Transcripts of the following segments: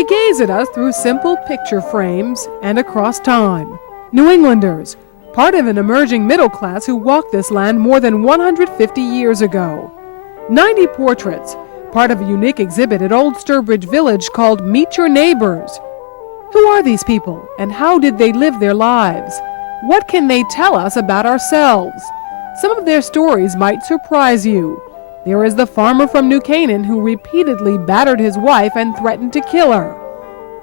They gaze at us through simple picture frames and across time. New Englanders, part of an emerging middle class who walked this land more than 150 years ago. 90 portraits, part of a unique exhibit at Old Sturbridge Village called Meet Your Neighbors. Who are these people, and how did they live their lives? What can they tell us about ourselves? Some of their stories might surprise you. There is the farmer from New Canaan who repeatedly battered his wife and threatened to kill her.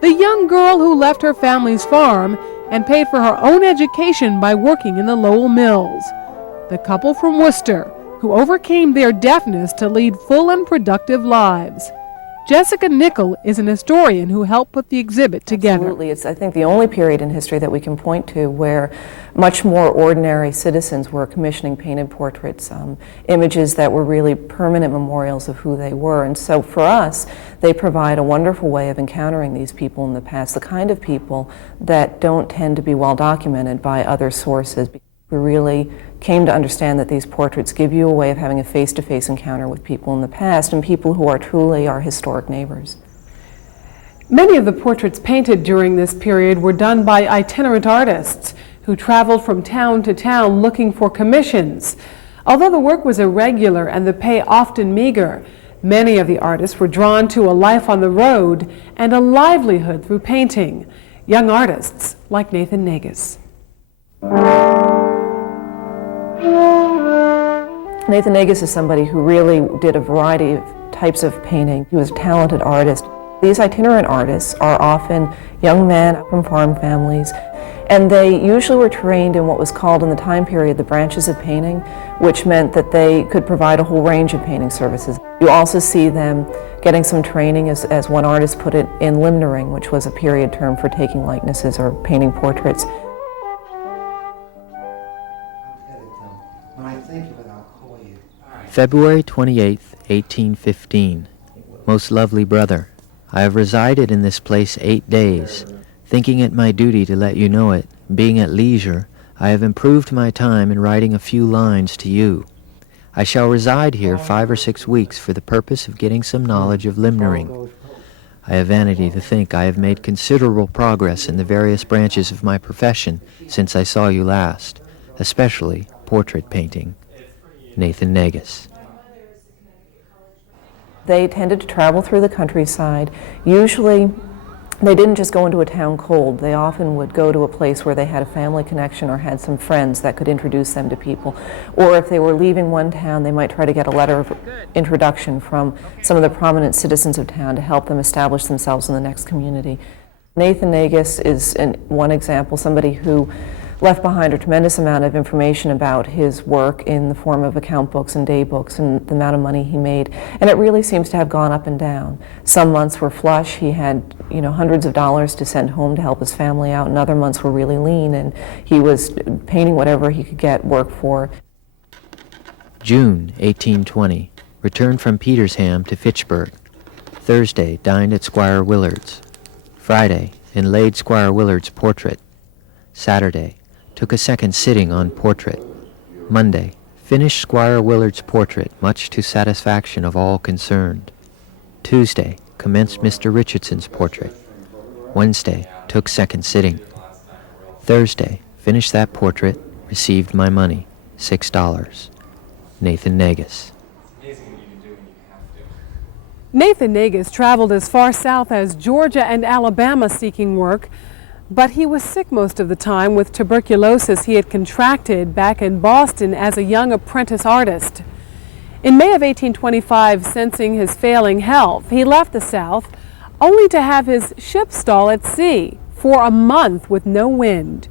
The young girl who left her family's farm and paid for her own education by working in the Lowell mills. The couple from Worcester who overcame their deafness to lead full and productive lives. Jessica Nickel is an historian who helped put the exhibit together. Absolutely. It's, I think, the only period in history that we can point to where much more ordinary citizens were commissioning painted portraits, images that were really permanent memorials of who they were. And so for us, they provide a wonderful way of encountering these people in the past, the kind of people that don't tend to be well documented by other sources. We really came to understand that these portraits give you a way of having a face-to-face encounter with people in the past and people who are truly our historic neighbors. Many of the portraits painted during this period were done by itinerant artists who traveled from town to town looking for commissions. Although the work was irregular and the pay often meager, many of the artists were drawn to a life on the road and a livelihood through painting. Young artists like Nathan Negus. Nathan Negus is somebody who really did a variety of types of painting. He was a talented artist. These itinerant artists are often young men from farm families, and they usually were trained in what was called in the time period the branches of painting, which meant that they could provide a whole range of painting services. You also see them getting some training, as one artist put it, in limnering, which was a period term for taking likenesses or painting portraits. February 28, 1815. Most lovely brother, I have resided in this place 8 days. Thinking it my duty to let you know it, being at leisure, I have improved my time in writing a few lines to you. I shall reside here 5 or 6 weeks for the purpose of getting some knowledge of limnering. I have vanity to think I have made considerable progress in the various branches of my profession since I saw you last, especially portrait painting. Nathan Negus. They tended to travel through the countryside. Usually, they didn't just go into a town cold. They often would go to a place where they had a family connection or had some friends that could introduce them to people. Or if they were leaving one town, they might try to get a letter of introduction from some of the prominent citizens of town to help them establish themselves in the next community. Nathan Negus is one example, somebody who left behind a tremendous amount of information about his work in the form of account books and day books and the amount of money he made. And it really seems to have gone up and down. Some months were flush. He had, hundreds of dollars to send home to help his family out, and other months were really lean, and he was painting whatever he could get work for. June 1820. Returned from Petersham to Fitchburg. Thursday, dined at Squire Willard's. Friday, inlaid Squire Willard's portrait. Saturday, took a second sitting on portrait. Monday, finished Squire Willard's portrait, much to satisfaction of all concerned. Tuesday, commenced Mr. Richardson's portrait. Wednesday, took second sitting. Thursday, finished that portrait, received my money, $6. Nathan Negus. Nathan Negus traveled as far south as Georgia and Alabama seeking work, but he was sick most of the time with tuberculosis he had contracted back in Boston as a young apprentice artist. In May of 1825, sensing his failing health, he left the South, only to have his ship stall at sea for a month with no wind.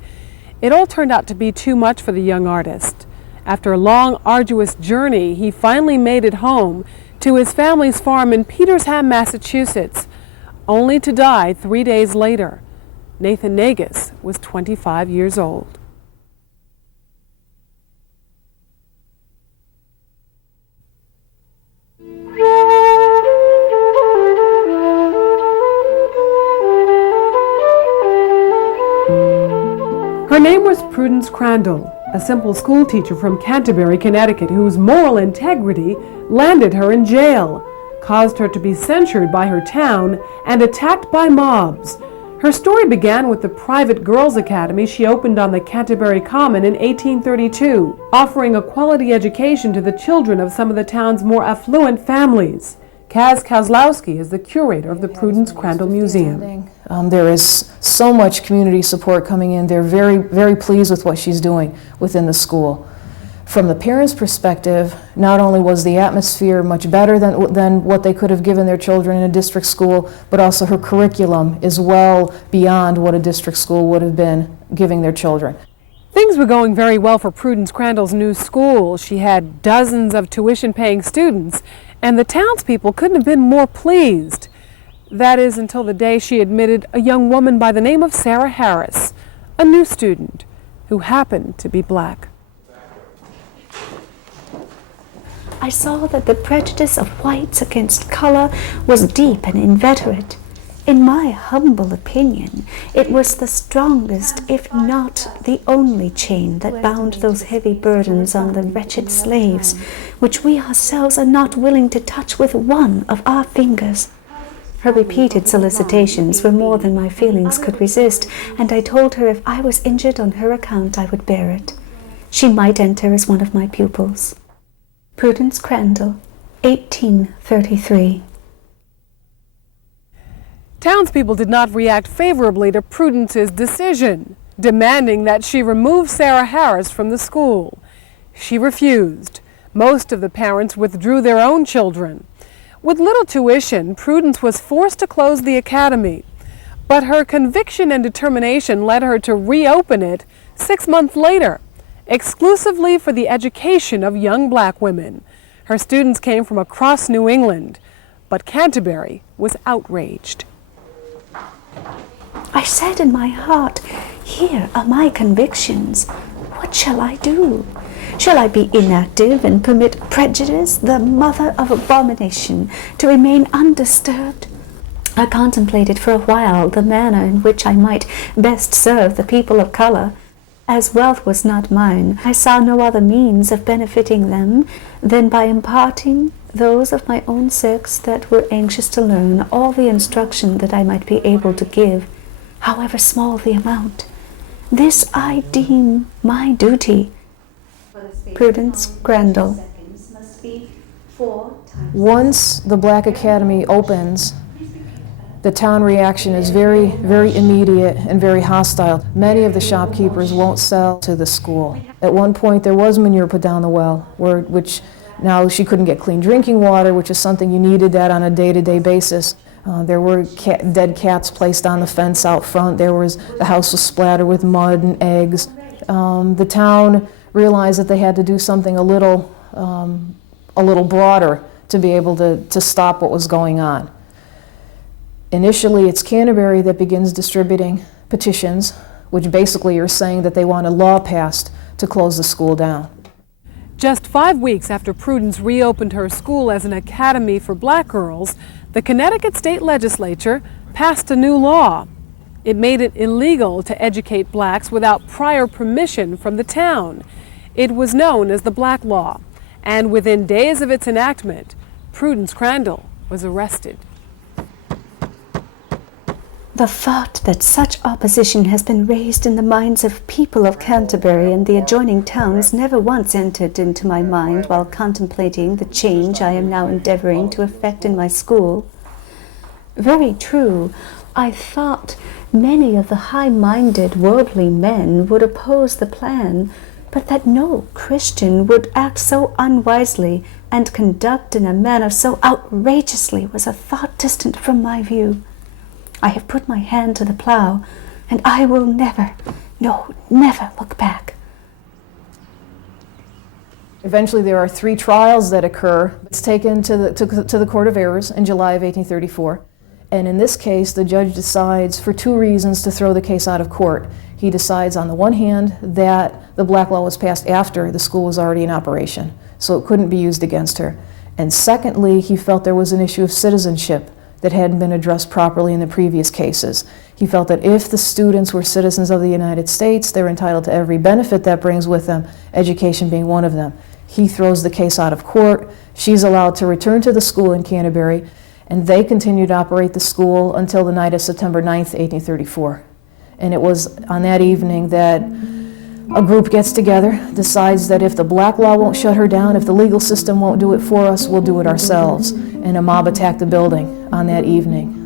It all turned out to be too much for the young artist. After a long, arduous journey, he finally made it home to his family's farm in Petersham, Massachusetts, only to die 3 days later. Nathan Negus was 25 years old. Her name was Prudence Crandall, a simple school teacher from Canterbury, Connecticut, whose moral integrity landed her in jail. caused her to be censured by her town and attacked by mobs. Her story began with the private girls' academy she opened on the Canterbury Common in 1832, offering a quality education to the children of some of the town's more affluent families. Kaz Kozlowski is the curator of the Prudence Crandall Museum. There is so much community support coming in. They're very, very pleased with what she's doing within the school. From the parents' perspective, not only was the atmosphere much better than what they could have given their children in a district school, but also her curriculum is well beyond what a district school would have been giving their children. Things were going very well for Prudence Crandall's new school. She had dozens of tuition-paying students, and the townspeople couldn't have been more pleased. That is, until the day she admitted a young woman by the name of Sarah Harris, a new student, who happened to be black. I saw that the prejudice of whites against color was deep and inveterate. In my humble opinion, it was the strongest, if not the only chain that bound those heavy burdens on the wretched slaves, which we ourselves are not willing to touch with one of our fingers. Her repeated solicitations were more than my feelings could resist, and I told her if I was injured on her account, I would bear it. She might enter as one of my pupils. Prudence Crandall, 1833. Townspeople did not react favorably to Prudence's decision, demanding that she remove Sarah Harris from the school. She refused. Most of the parents withdrew their own children. With little tuition, Prudence was forced to close the academy, but her conviction and determination led her to reopen it 6 months later, exclusively for the education of young black women. Her students came from across New England, but Canterbury was outraged. I said in my heart, here are my convictions. What shall I do? Shall I be inactive and permit prejudice, the mother of abomination, to remain undisturbed? I contemplated for a while the manner in which I might best serve the people of color. As wealth was not mine, I saw no other means of benefiting them than by imparting those of my own sex that were anxious to learn all the instruction that I might be able to give, however small the amount. This I deem my duty. Prudence Crandall. Once the Black Academy opens, the town reaction is very, very immediate and very hostile. Many of the shopkeepers won't sell to the school. At one point there was manure put down the well, which now she couldn't get clean drinking water, which is something you needed that on a day-to-day basis. There were dead cats placed on the fence out front. The house was splattered with mud and eggs. The town realized that they had to do something a little broader to be able to stop what was going on. Initially, it's Canterbury that begins distributing petitions, which basically are saying that they want a law passed to close the school down. Just 5 weeks after Prudence reopened her school as an academy for black girls, the Connecticut state legislature passed a new law. It made it illegal to educate blacks without prior permission from the town. It was known as the Black Law, and within days of its enactment, Prudence Crandall was arrested. The thought that such opposition has been raised in the minds of people of Canterbury and the adjoining towns never once entered into my mind while contemplating the change I am now endeavoring to effect in my school. Very true, I thought many of the high-minded worldly men would oppose the plan, but that no Christian would act so unwisely and conduct in a manner so outrageously was a thought distant from my view. I have put my hand to the plow, and I will never, no, never look back. Eventually there are 3 trials that occur. It's taken to the Court of Errors in July of 1834. And in this case, the judge decides for 2 reasons to throw the case out of court. He decides on the one hand that the Black Law was passed after the school was already in operation, so it couldn't be used against her. And secondly, he felt there was an issue of citizenship that hadn't been addressed properly in the previous cases. He felt that if the students were citizens of the United States, they're entitled to every benefit that brings with them, education being one of them. He throws the case out of court. She's allowed to return to the school in Canterbury, and they continue to operate the school until the night of September 9th, 1834. And it was on that evening that a group gets together, decides that if the black law won't shut her down, if the legal system won't do it for us, we'll do it ourselves. And a mob attacked the building on that evening.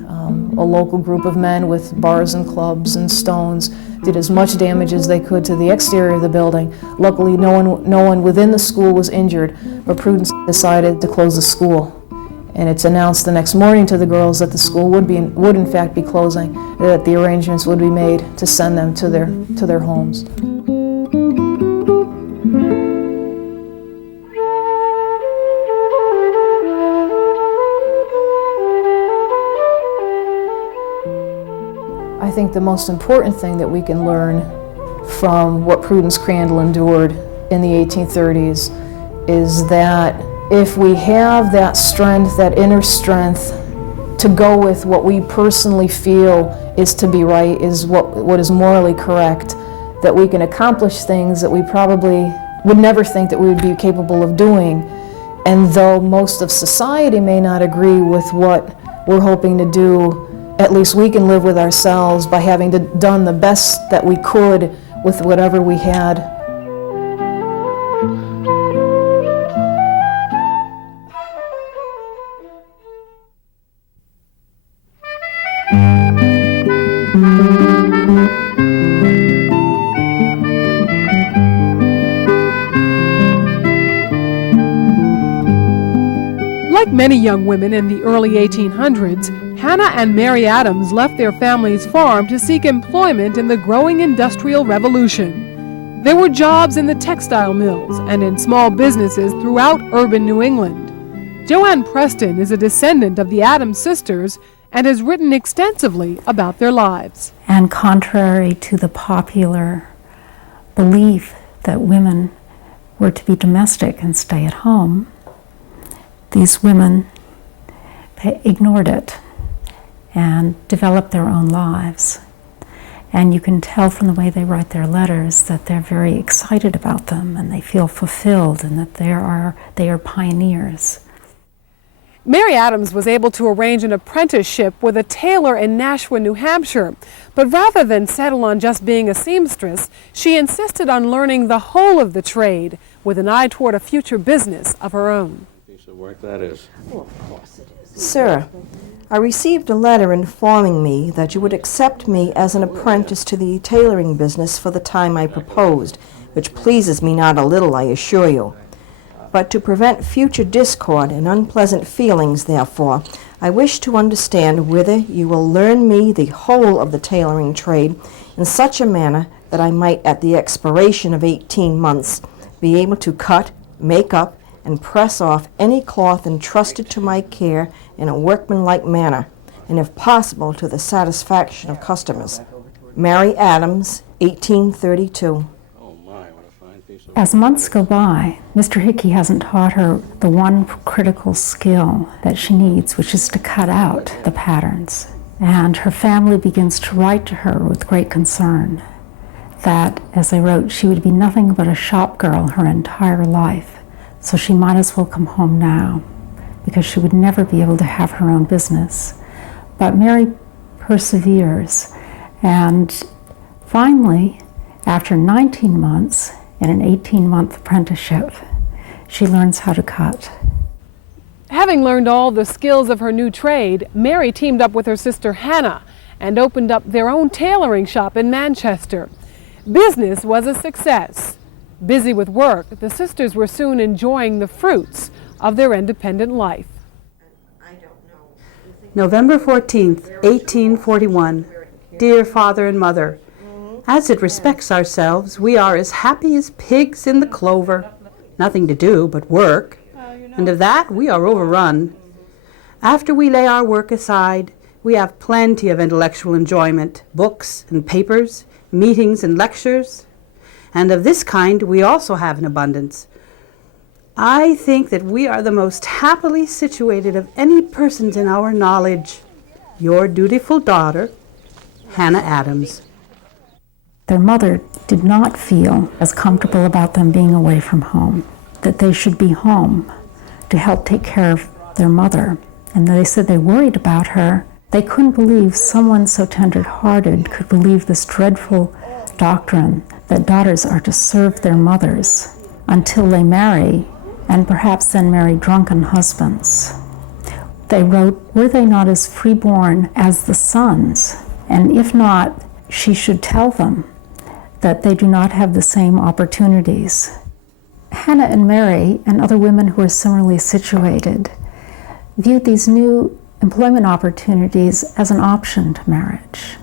A local group of men with bars and clubs and stones did as much damage as they could to the exterior of the building. Luckily, no one within the school was injured, but Prudence decided to close the school. And it's announced the next morning to the girls that the school would in fact be closing, that the arrangements would be made to send them to their homes. I think the most important thing that we can learn from what Prudence Crandall endured in the 1830s is that if we have that strength, that inner strength, to go with what we personally feel is to be right, is what is morally correct, that we can accomplish things that we probably would never think that we would be capable of doing. And though most of society may not agree with what we're hoping to do, at least we can live with ourselves by having done the best that we could with whatever we had. Like many young women in the early 1800s, Hannah and Mary Adams left their family's farm to seek employment in the growing Industrial Revolution. There were jobs in the textile mills and in small businesses throughout urban New England. Joanne Preston is a descendant of the Adams sisters and has written extensively about their lives. And contrary to the popular belief that women were to be domestic and stay at home, these women ignored it and developed their own lives. And you can tell from the way they write their letters that they're very excited about them and they feel fulfilled and that they are pioneers. Mary Adams was able to arrange an apprenticeship with a tailor in Nashua, New Hampshire. But rather than settle on just being a seamstress, she insisted on learning the whole of the trade with an eye toward a future business of her own. Piece of work that is. Well, of course it is. Sir, I received a letter informing me that you would accept me as an apprentice to the tailoring business for the time I proposed, which pleases me not a little, I assure you. But to prevent future discord and unpleasant feelings, therefore, I wish to understand whether you will learn me the whole of the tailoring trade in such a manner that I might, at the expiration of 18 months, be able to cut, make up, and press off any cloth entrusted to my care in a workmanlike manner, and if possible to the satisfaction of customers. Mary Adams, 1832. Oh my, what a fine piece of As months go by, Mr. Hickey hasn't taught her the one critical skill that she needs, which is to cut out the patterns. And her family begins to write to her with great concern that, as they wrote, she would be nothing but a shop girl her entire life. So she might as well come home now, because she would never be able to have her own business. But Mary perseveres, and finally, after 19 months in an 18-month apprenticeship, she learns how to cut. Having learned all the skills of her new trade, Mary teamed up with her sister Hannah and opened up their own tailoring shop in Manchester. Business was a success. Busy with work, the sisters were soon enjoying the fruits of their independent life. November 14th, 1841. Dear Father and Mother, as it respects ourselves, we are as happy as pigs in the clover. Nothing to do but work, and of that we are overrun. After we lay our work aside, we have plenty of intellectual enjoyment, books and papers, meetings and lectures. And of this kind we also have in abundance. I think that we are the most happily situated of any persons in our knowledge. Your dutiful daughter, Hannah Adams. Their mother did not feel as comfortable about them being away from home. that they should be home to help take care of their mother. And they said they worried about her. They couldn't believe someone so tender-hearted could believe this dreadful doctrine that daughters are to serve their mothers until they marry, and perhaps then marry drunken husbands. They wrote, were they not as freeborn as the sons? And if not, she should tell them that they do not have the same opportunities. Hannah and Mary and other women who are similarly situated viewed these new employment opportunities as an option to marriage.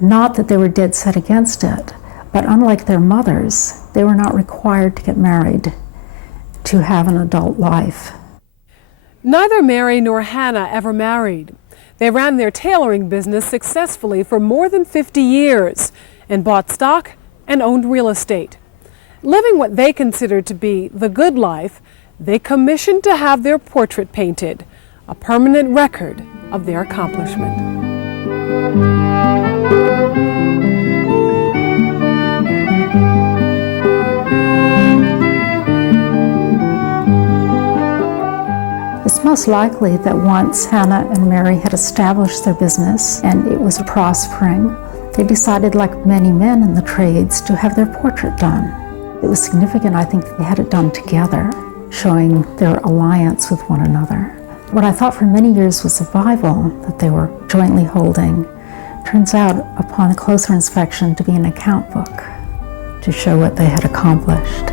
Not that they were dead set against it, but unlike their mothers, they were not required to get married to have an adult life. Neither Mary nor Hannah ever married. They ran their tailoring business successfully for more than 50 years and bought stock and owned real estate. Living what they considered to be the good life, they commissioned to have their portrait painted, a permanent record of their accomplishment. It's most likely that once Hannah and Mary had established their business and it was prospering, they decided, like many men in the trades, to have their portrait done. It was significant, I think, that they had it done together, showing their alliance with one another. What I thought for many years was a Bible that they were jointly holding turns out, upon closer inspection, to be an account book to show what they had accomplished.